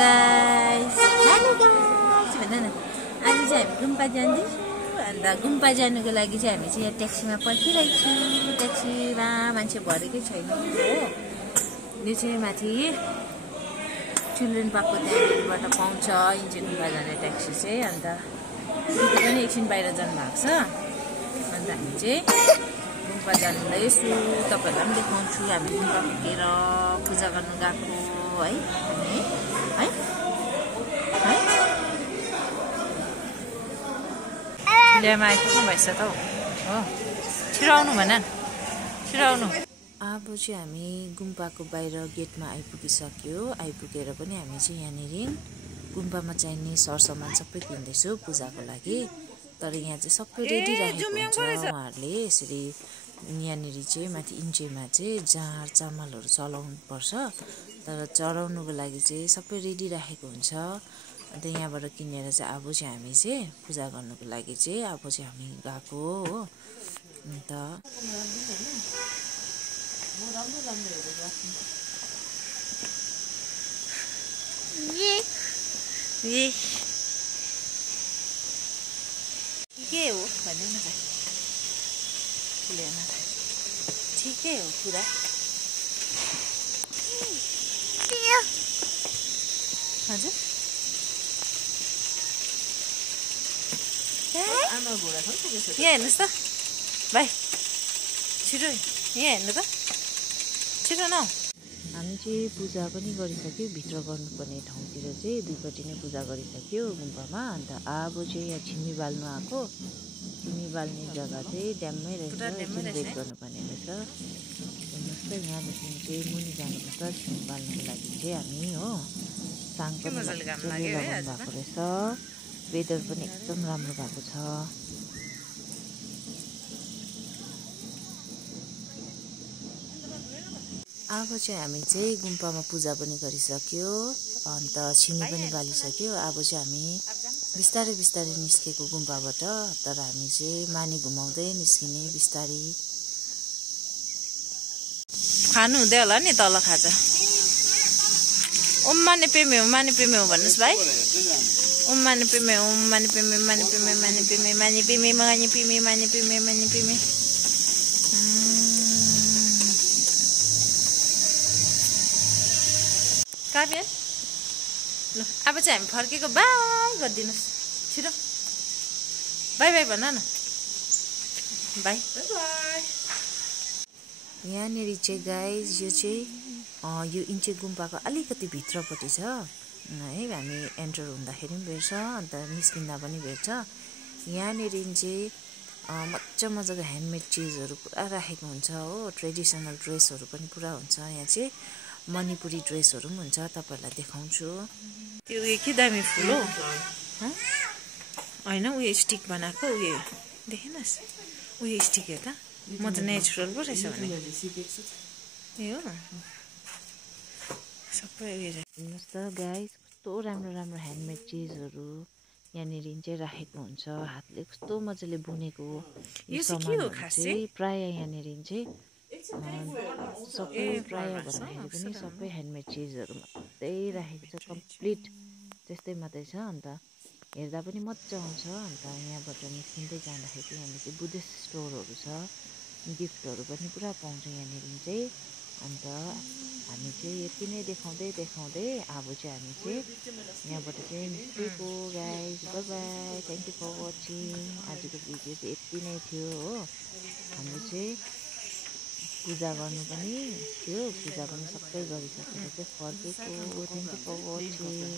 Guys भन न। आज चाहिँ हामी गुम्पा जाँदैछौँ। अन्त गुम्पा जानुको लागि चाहिँ हामी चाहिँ यहाँ ट्याक्सीमा पर्खिरहेको छौँ। ट्याक्सीमा मान्छे भरेकै छैन हो। यो चाहिँ माथि चिल्ड्रेन पार्कको त्यहाँबाट पाउँछ इन्चे गुम्पा जाने ट्याक्सी चाहिँ। अन्त दिदी पनि एकछिन बाहिर जानुभएको छ। अन्त हामी चाहिँ गुम्पा जाँदैछु। तपाईँहरूलाई पनि देखाउँछु। हामी गुम्पा पुगेर पूजा गर्नु गएको है। है ल्यामा आइपुग्नु भएछ त हो। छिटो आउनु भन छिटो आउनु। अब चाहिँ हामी गुम्पाको बाहिर गेटमा आइपुगिसक्यो। आइपुगेर पनि हामी चाहिँ यहाँनिर गुम्पामा चाहिने सरसामान सबै किन्दैछौँ पूजाको लागि। तर यहाँ चाहिँ सबै रेडी राखेको हुन्छ उहाँहरूले। यसरी यहाँनिर चाहिँ माथि इन्चेमा चाहिँ जाँड चामलहरू चलाउनु पर्छ। तर चढाउनुको लागि चाहिँ सबै रेडी राखेको हुन्छ। अन्त यहाँबाट किनेर चाहिँ अब चाहिँ हामी चाहिँ पूजा गर्नुको लागि चाहिँ अब चाहिँ हामी गएको हो। अन्त ठिकै हो भन्नु न भाइ। ठिकै हो कुरा। हजुर यहाँ हेर्नुहोस् त भाइ छिटो यहाँ हेर्नु त छिटो न। हामी चाहिँ पूजा पनि गरिसक्यो। भित्र गर्नुपर्ने ठाउँतिर चाहिँ दुईपट्टि नै पूजा गरिसक्यो गुम्पामा। अन्त अब चाहिँ यहाँ छिमी बाल्नु आएको। छिमी बाल्ने जग्गा चाहिँ ड्याममै रहेछ। एकछिन वेट गर्नुपर्ने रहेछ। हेर्नुहोस् त यहाँदेखि चाहिँ मुनि जानुपर्छ छिमी बाल्नुको लागि चाहिँ हामी हो। साङ पनि लगाउनु भएको रहेछ। वेदर पनि एकदम राम्रो भएको छ। अब चाहिँ हामी चाहिँ गुम्पामा पूजा पनि गरिसक्यो। अन्त छिमी पनि बालिसक्यो। अब चाहिँ हामी बिस्तारै बिस्तारै निस्केको गुम्पाबाट। तर हामी चाहिँ मानी घुमाउँदै निस्किने बिस्तारै। खानु हुँदै होला नि तल खाजा। ओम माने पेमे हो माने पेमे हो भन्नुहोस् भाइ। ओम माने पेमे ओम माने पेमे माने पेमे माने पेमे माने पेमे माने पेमे माने पेमे माने पेमे। काव्य ल अब चाहिँ हामी फर्केको बाई गरिदिनुहोस् छिटो। बाई बाई भन न बाई। यहाँनिर चाहिँ गाइज यो चाहिँ यो इन्चे गुम्पाको अलिकति भित्रपट्टि छ है। हामी एन्टर हुँदाखेरि पनि भेट्छ अन्त निस्किँदा पनि भेट्छ। यहाँनिर चाहिँ मजा मजाको ह्यान्डमेड चिजहरू पुरा राखेको हुन्छ हो। ट्रेडिसनल ड्रेसहरू पनि पुरा हुन्छ। यहाँ चाहिँ मणिपुरी ड्रेसहरू पनि हुन्छ। तपाईँहरूलाई देखाउँछु। त्यो उयो के दामी फुल हो होइन। उयो स्टिक बनाएको उयो देखेनस् उयो स्टिक हो त। म त नेचुरल पो रहेछ भने ए हो सबै उयो। हेर्नुहोस् त गाइस कस्तो राम्रो राम्रो ह्यान्डमेड चिजहरू यहाँनिर चाहिँ राखेको हुन्छ। हातले कस्तो मजाले बुनेको यो सामानहरू चाहिँ प्राय यहाँनिर चाहिँ सबै प्राय भन्दाखेरि पनि सबै ह्यान्डमेड चिजहरू मात्रै राखेको छ। कम्प्लिट त्यस्तै मात्रै छ। अन्त हेर्दा पनि मजा आउँछ। अन्त यहाँबाट निस्किँदै जाँदाखेरि यहाँनिर चाहिँ बुद्धिस्ट स्टोरहरू छ। गिफ्टहरू पनि पुरा पाउँछ यहाँनिर चाहिँ। अन्त हामी चाहिँ यति नै देखाउँदै देखाउँदै अब चाहिँ हामी चाहिँ यहाँबाट चाहिँ निस्केको guys. Bye bye. Thank you for watching. आजको भिडियो चाहिँ यति नै थियो हो। हाम्रो चाहिँ पूजा गर्नु पनि थियो। पूजा पनि सबै गरिसकेर चाहिँ फर्केको। Thank you for watching.